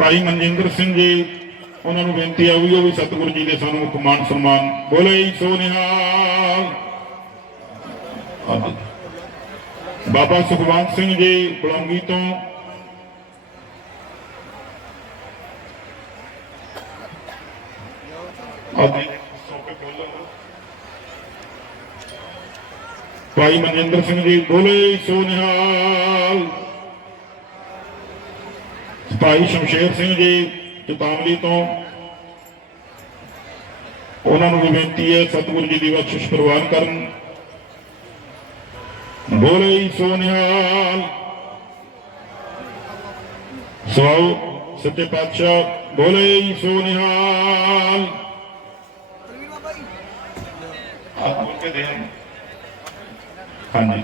ਭਾਈ ਮਨਜਿੰਦਰ ਸਿੰਘ ਜੀ, ਉਹਨਾਂ ਨੂੰ ਬੇਨਤੀ ਆ ਆਉਗੀ ਉਹ ਵੀ ਸਤਿਗੁਰੂ ਜੀ ਦੇ ਸਾਨੂੰ ਮਾਨ ਸਨਮਾਨ। ਬੋਲੇ ਸੋ ਨਿਹਾਲ। ਬਾਬਾ ਸੁਖਵੰਤ ਸਿੰਘ ਜੀ, ਬਲੰਗੀ ਤੋਂ। ਭਾਈ ਮਨਜਿੰਦਰ ਸਿੰਘ ਜੀ, ਬੋਲੇ ਸੋ ਨਿਹਾਲ। ਭਾਈ ਸ਼ਮਸ਼ੇਰ ਸਿੰਘ ਜੀ ਚਤਾਵਲੀ ਤੋਂ ਉਹਨਾਂ ਨੂੰ ਵੀ ਬੇਨਤੀ ਹੈ ਸਤਿਗੁਰੂ ਜੀ ਦੀ ਬਖਸ਼ਿਸ਼ ਪ੍ਰਵਾਨ ਕਰਨ। ਬੋਲੇ ਸੋਨਿਹਾਲ। ਨਿਹਾਲ ਸੱਚੇ ਪਾਤਸ਼ਾਹ, ਬੋਲੇ ਸੋਨਿਹਾਲ। ਆਪ ਬੋਲ ਕੇ ਦੇ। ਹਾਂਜੀ।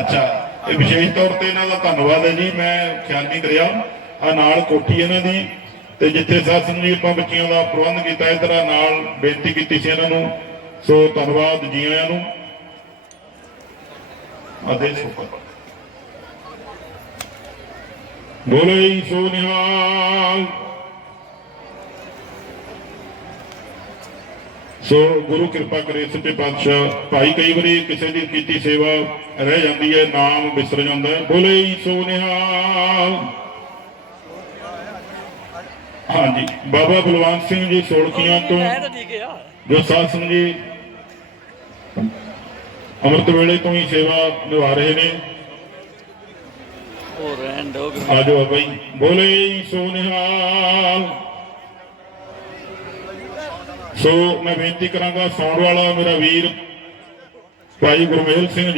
ਅੱਛਾ। ਇਹ ਵਿਸ਼ੇਸ਼ ਤੌਰ ਤੇ ਇਹਨਾਂ ਦਾ ਧੰਨਵਾਦ ਹੈ ਜੀ, ਮੈਂ ਖਿਆਲ ਨਹੀਂ ਕਰਿਆ ਆ ਨਾਲ ਕੋਠੀ ਇਹਨਾਂ ਦੀ, ਤੇ ਜਿੱਥੇ ਸਾਸਨ ਜੀ, ਆਪਾਂ ਬੱਚਿਆਂ ਦਾ ਪ੍ਰਬੰਧ ਕੀਤਾ, ਇਸ ਤਰ੍ਹਾਂ ਨਾਲ ਬੇਨਤੀ ਕੀਤੀ ਸੀ ਇਹਨਾਂ ਨੂੰ। ਸੋ ਧੰਨਵਾਦ ਜੀ ਆਇਆਂ ਨੂੰ। ਆਦੇਸ਼ ਉੱਪਰ। ਬੋਲੇ ਸੋ ਨਿਹਾਲ। ਸੋ ਗੁਰੂ ਕਿਰਪਾ ਕਰੇ ਸੱਚੇ ਪਾਤਸ਼ਾਹ। ਭਾਈ ਕਈ ਵਾਰੀ ਕਿਸੇ ਦੀ ਕੀਤੀ ਸੇਵਾ ਰਹਿ ਜਾਂਦੀ ਹੈ ਨਾਮ ਵਿਸਰ ਜਾਂਦਾ ਹੈ। ਬੋਲੇ ਸੋ ਨਿਹਾਲ ਹਾਂਜੀ ਬਾਬਾ ਬਲਵੰਤ ਸਿੰਘ ਜੀ ਸੋਲਖੀਆਂ ਤੋਂ ਜੋ ਸਾਧ ਸੰਗਤ ਜੀ ਅੰਮ੍ਰਿਤ ਵੇਲੇ ਤੋਂ ਹੀ ਸੇਵਾ ਨਿਭਾ ਰਹੇ ਨੇ। ਉਹ ਰਹਿਣ ਦੋ ਆਜੋ ਜੀ। ਬੋਲੇ ਸੋ ਨਿਹਾਲ ਸੋ ਮੈਂ ਬੇਨਤੀ ਕਰਾਂਗਾ ਸੌਣ ਵਾਲਾ ਮੇਰਾ ਵੀਰ ਭਾਈ ਗੁਰਮੇਲ ਸਿੰਘ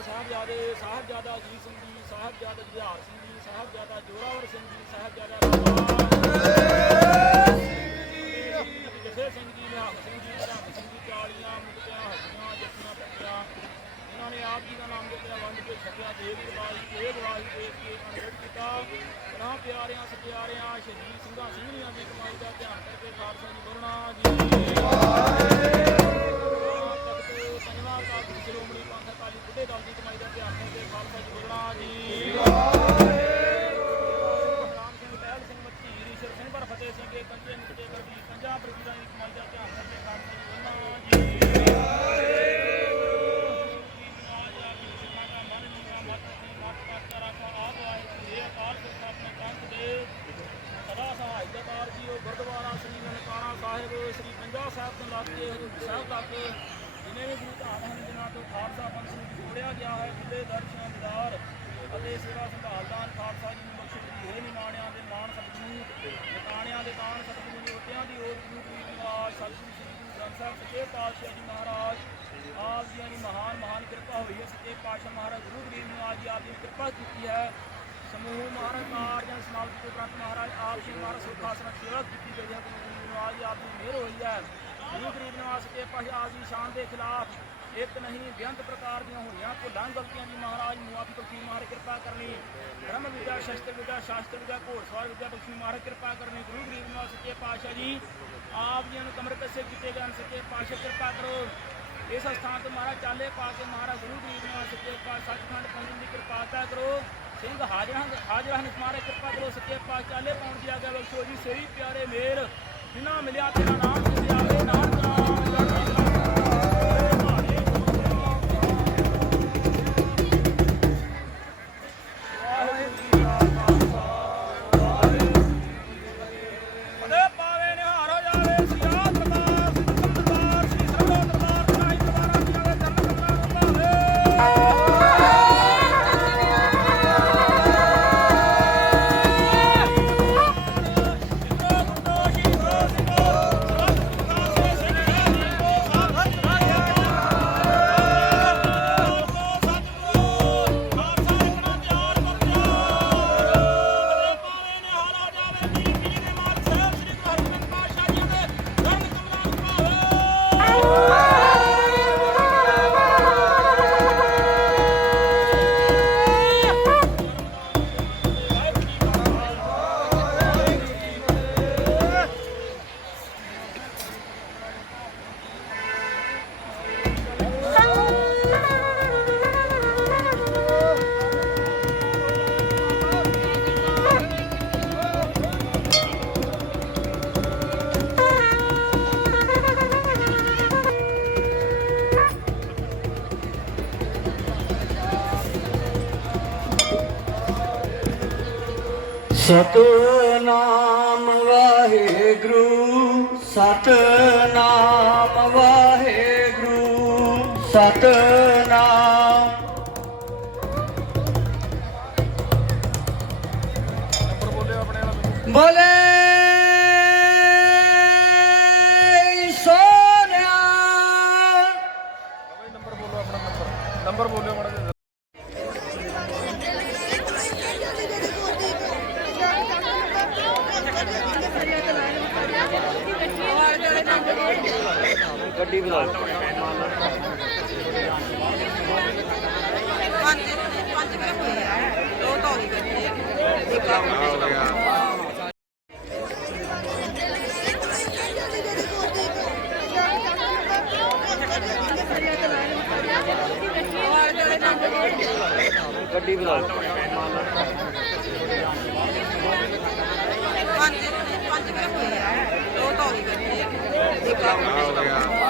ਜੀ ਸਾਹਿਬਜ਼ਾਦੇ ਸਾਹਿਬਜ਼ਾਦਾ ਅਜੀਤ ਸਿੰਘ ਜੀ, ਸਾਹਿਬਜ਼ਾਦਾ ਜੁਝਾਰ ਸਿੰਘ ਜੀ, ਸਾਹਿਬਜ਼ਾਦਾ ਜੋਰਾਵਰ ਸਿੰਘ ਜੀ, ਸਾਹਿਬਜ਼ਾਦਾ ਜਥੇ ਸਿੰਘ ਜੀ, ਨਿਹੰਗ ਸਿੰਘ ਜੀ, ਨਿਹੰਗ ਸਿੰਘ ਜੀ, ਚਾਲੀਆਂ ਮੁਕਤਿਆਂ ਹੱਡੀਆਂ ਜੱਟੀਆਂ ਪੱਟੀਆਂ ਇਹਨਾਂ ਨੇ ਆਪ ਜੀ ਦਾ ਨਾਮ ਜਪਿਆ ਵੰਡ ਕੇ ਛਕਿਆ ਦੇਵ ਗਵਾਹੀ ਇਹ ਗਵਾਹੀ ਦੇ ਕੇ ਅਨੁਰੋਧ ਕੀਤਾ। ਨਾ ਪਿਆਰਿਆਂ, ਸਤਿਆਰਿਆਂ, ਸ਼ਹੀਦ ਸਿੰਘਾਂ, ਸਿੰਘਣੀਆਂ ਦੀ ਕਮਾਈ ਦਾ ਧਿਆਨ ਕਰਕੇ ਖਾਲਸਾ ਜੀ ਬੋਲਣਾ ਜੀ। ਤਖਤ ਸ੍ਰੀ ਸਾਹਿਬ ਤੋਂ ਲੱਗ ਕੇ ਹਜ਼ੂਰ ਸਾਹਿਬ ਤੱਕ ਜਿਨੇ ਵੀ ਗੁਰੂ ਧਾਮ ਹਨ, ਜਿਨ੍ਹਾਂ ਤੋਂ ਖਾਲਸਾ ਪੰਥ ਨੂੰ ਜੋੜਿਆ ਗਿਆ ਹੈ ਖੁੱਲੇ ਦਰਸ਼ਨ, ਦਿਦਾਰ ਅਤੇ ਸੇਵਾ ਸੰਭਾਲਦਾਨ ਖਾਲਸਾ ਜੀ ਨੂੰ ਬਖਸ਼ਿਸ਼ ਦੀ ਹੈ ਨਿਮਾਣਿਆਂ ਦੇ ਮਾਣ ਸਤਿਗੁਰੂ, ਨਿਤਾਣਿਆਂ ਦੇ ਤਾਣ ਸਤਿਗੁਰੂ ਨੇ ਦੀ ਓਟ ਗੁਰੂ ਗਰੀਬ ਨਿਵਾਸ ਸਤਿਗੁਰੂ, ਸ੍ਰੀ ਗੁਰੂ ਗ੍ਰੰਥ ਸਾਹਿਬ, ਸੱਚੇ ਪਾਤਸ਼ਾਹ ਜੀ ਮਹਾਰਾਜ, ਆਪ ਜੀ ਦੀ ਮਹਾਨ ਮਹਾਨ ਕਿਰਪਾ ਹੋਈ ਹੈ। ਸੱਚੇ ਪਾਤਸ਼ਾਹ ਮਹਾਰਾਜ ਗੁਰੂ ਗਰੀਬ ਨਿਵਾਸ ਜੀ ਆਪ ਦੀ ਕਿਰਪਾ ਕੀਤੀ ਹੈ। ਸਮੂਹ, ਮਹਾਰਾਜ ਕਾਰਜਾਂ ਸਮਾਪਤ ਤੋਂ ਮਹਾਰਾਜ, ਆਪ ਜੀ ਮਹਾਰਾਜ ਸੁਖਾਸਨ ਸੇਵਾ ਕੀਤੀ ਗਈ ਹੈ ਗੁਰੂ ਜੀ ਆਪ ਦੀ ਮਿਹਰ ਹੋਈ ਹੈ। ਗੁਰੂ ਗਰੀਬ ਨਿਵਾਸ ਸੱਚੇ ਪਾਤਸ਼ਾਹ ਆਪ ਦੀ ਸ਼ਾਨ ਦੇ ਖਿਲਾਫ ਇੱਕ ਨਹੀਂ, ਬੇਅੰਤ ਪ੍ਰਕਾਰ ਦੀਆਂ ਹੋਈਆਂ ਭੁੱਲਾਂ, ਗਲਤੀਆਂ ਦੀ ਮਹਾਰਾਜ ਮੁਆਫੀ ਬਖਸ਼ੀ ਮਹਾਰਾਜ ਕਿਰਪਾ ਕਰਨੀ? ਬ੍ਰਹਮ ਵਿਦਿਆ, ਸ਼ਸਤਰ ਵਿਦਿਆ, ਸ਼ਾਸਤਰ ਵਿਦਿਆ ਘੋੜਸਵਾਰ ਵਿਦਿਆ ਬਖਸ਼ੀ ਮਹਾਰਾਜ ਕਿਰਪਾ ਕਰਨੀ? ਗੁਰੂ ਗਰੀਬ ਨਿਵਾਸ ਸੱਚੇ ਪਾਤਸ਼ਾਹ ਜੀ, ਆਪ ਜੀ ਨੂੰ ਕਮਰ ਕੱਸੇ ਕੀਤੇ ਗਏ ਹਨ ਸੱਚੇ ਪਾਤਸ਼ਾਹ ਕਿਰਪਾ ਕਰੋ। ਇਸ ਸਥਾਨ ਤੇ ਮਹਾਰਾਜ ਚਾਲੇ ਪਾ ਕੇ ਮਹਾਰਾਜ ਗੁਰੂ ਗਰੀਬ ਨਿਵਾਸ ਸੱਚੇ ਪਾਤਸ਼ਾਹ ਸੱਚਖੰਡ ਪਹੁੰਚਣ ਦੀ ਕਿਰਪਾਤਾ ਕਰੋ। ਸਿੰਘ ਹਾਜ਼ਰ ਹਨ ਹਾਜ਼ਰ ਹਨ। ਮਹਾਰਾਜ ਕਿਰਪਾ ਕਰੋ, ਸੱਚੇ ਪਾਤਸ਼ਾਹ, ਚਾਲੇ ਪਾਉਣ ਦੀ ਆਗਿਆ ਬਖਸ਼ੋ ਜੀ। ਸਹੀ ਪਿਆਰੇ ਮੇਰ, ਜਿਨ੍ਹਾਂ ਮਿਲਿਆ ਤੇਰਾ ਨਾਮ ਤੇ ਆਵੇ ਨਾਨਕ ਨਾਮ। ਸਤਨਾਮ ਵਾਹਿਗੁਰੂ ਸਤਨਾਮ ਵਾਹਿਗੁਰੂ ਸਤਨਾਮ। ਬੋਲੇ ਸੋਨਿਆ ਪੰਜ ਪੰਜ ਕੇ ਹੋਏ ਆ ਦੋ ਤਾਂ ਹੋਈ ਗਏ ਇੱਕ ਆ ਪੰਜ ਪੰਜ ਕੇ ਹੋਏ ਆ। ਦੋ ਤਾਂ ਹੋਈ ਗਏ ਇੱਕ ਆ